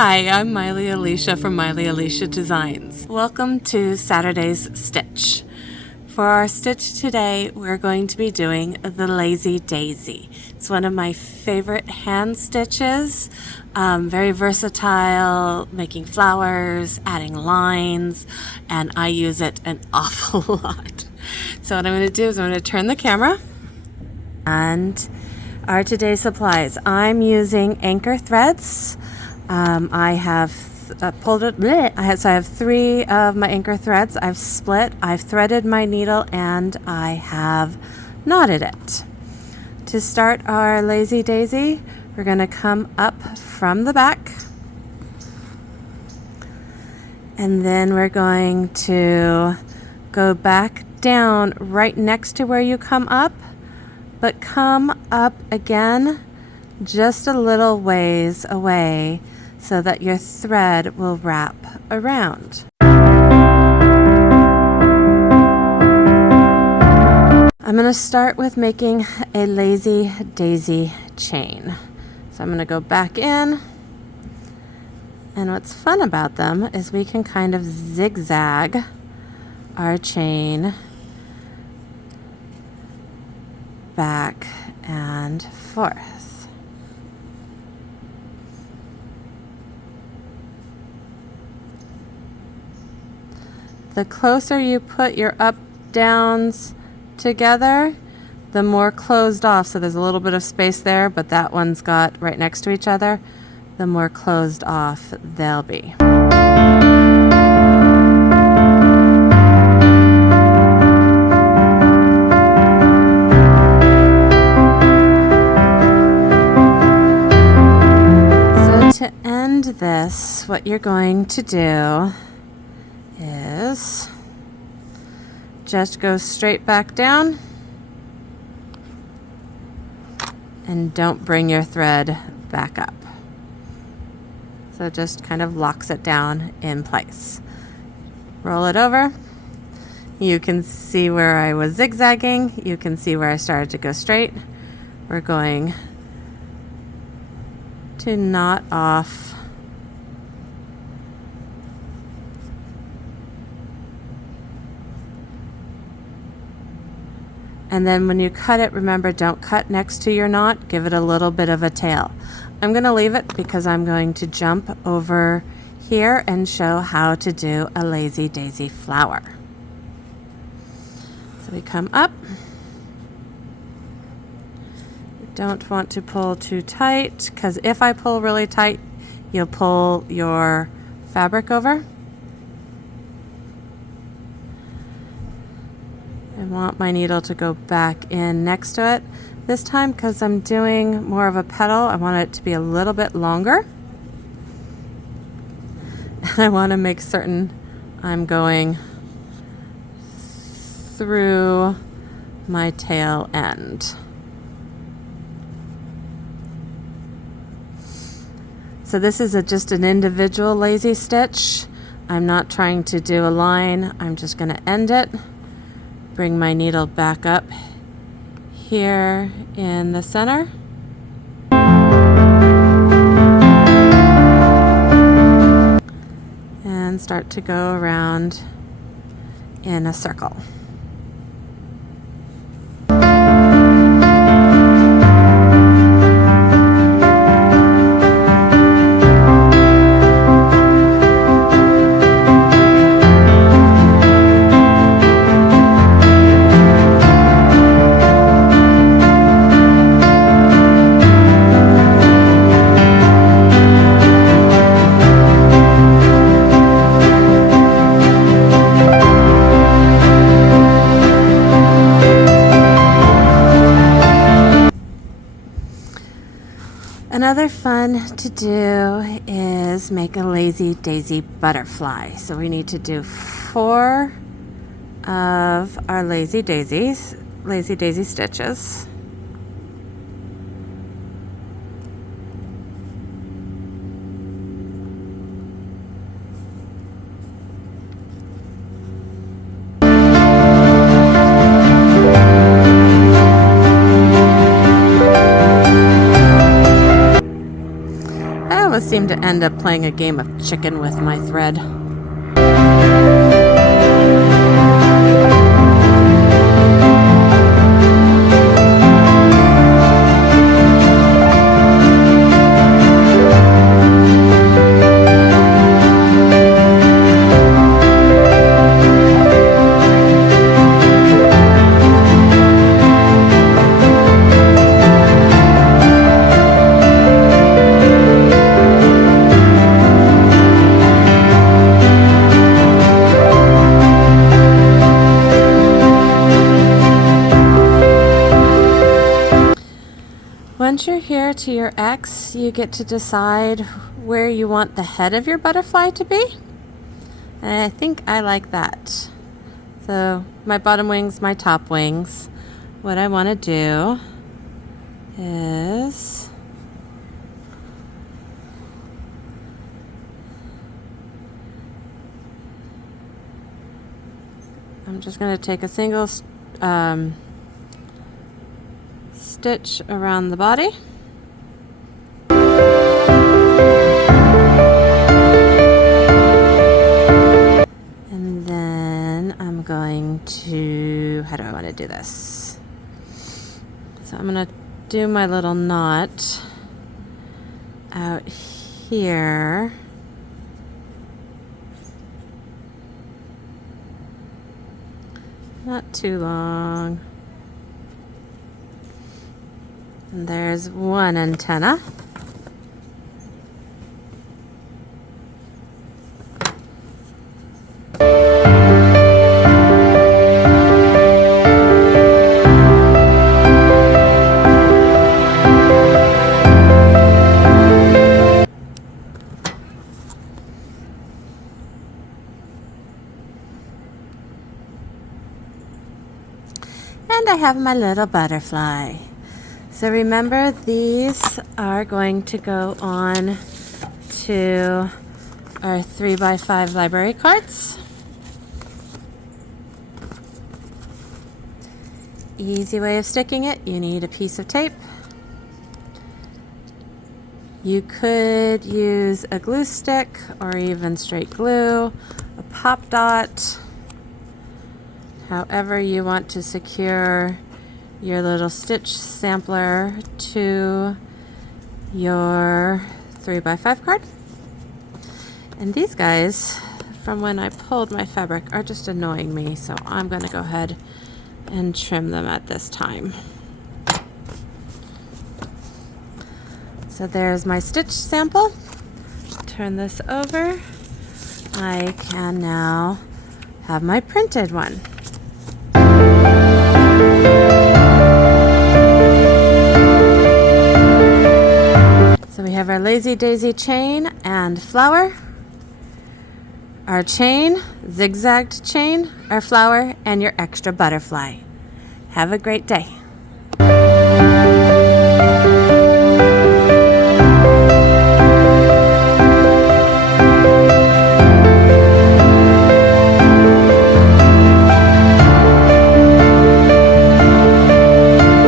Hi, I'm Maile Alicia from Maile Alicia Designs. Welcome to Saturday's Stitch. For our stitch today, we're going to be doing the Lazy Daisy. It's one of my favorite hand stitches. Very versatile, making flowers, adding lines, and I use it an awful lot. So what I'm going to do is I'm going to turn the camera and our today's supplies. I'm using anchor threads. I have pulled it. So I have 3 of my anchor threads. I've split, I've threaded my needle, and I have knotted it. To start our Lazy Daisy, we're going to come up from the back, and then we're going to go back down right next to where you come up, but come up again just a little ways away so that your thread will wrap around. I'm going to start with making a Lazy Daisy chain. So I'm going to go back in, and what's fun about them is we can kind of zigzag our chain back and forth. The closer you put your up downs together, the more closed off. So there's a little bit of space there, but that one's got right next to each other. The more closed off they'll be. So to end this, what you're going to do is just go straight back down and don't bring your thread back up. So it just kind of locks it down in place. Roll it over. You can see where I was zigzagging. You can see where I started to go straight. We're going to knot off and then when you cut it, remember, don't cut next to your knot. Give it a little bit of a tail. I'm going to leave it because I'm going to jump over here and show how to do a Lazy Daisy flower. So we come up. You don't want to pull too tight, because if I pull really tight, you'll pull your fabric over. I want my needle to go back in next to it. This time, because I'm doing more of a petal, I want it to be a little bit longer. And I want to make certain I'm going through my tail end. So this is just an individual lazy stitch. I'm not trying to do a line. I'm just going to end it. Bring my needle back up here in the center. And start to go around in a circle. Another fun to do is make a Lazy Daisy butterfly. So we need to do 4 of our Lazy Daisy stitches. always seem to end up playing a game of chicken with my thread. Once you're here to your X, you get to decide where you want the head of your butterfly to be. And I think I like that. So my bottom wings, my top wings. What I want to do is I'm just going to take a single stitch around the body. And then I'm going to, how do I want to do this? So I'm going to do my little knot out here. Not too long. And there's one antenna. And I have my little butterfly. So remember, these are going to go on to our 3x5 library cards. Easy way of sticking it, you need a piece of tape. You could use a glue stick or even straight glue, a pop dot, however you want to secure your little stitch sampler to your 3x5 card. And these guys, from when I pulled my fabric, are just annoying me, so I'm going to go ahead and trim them at this time. So there's my stitch sample. Turn this over. I can now have my printed one. So we have our Lazy Daisy chain and flower, our chain, zigzagged chain, our flower, and your extra butterfly. Have a great day.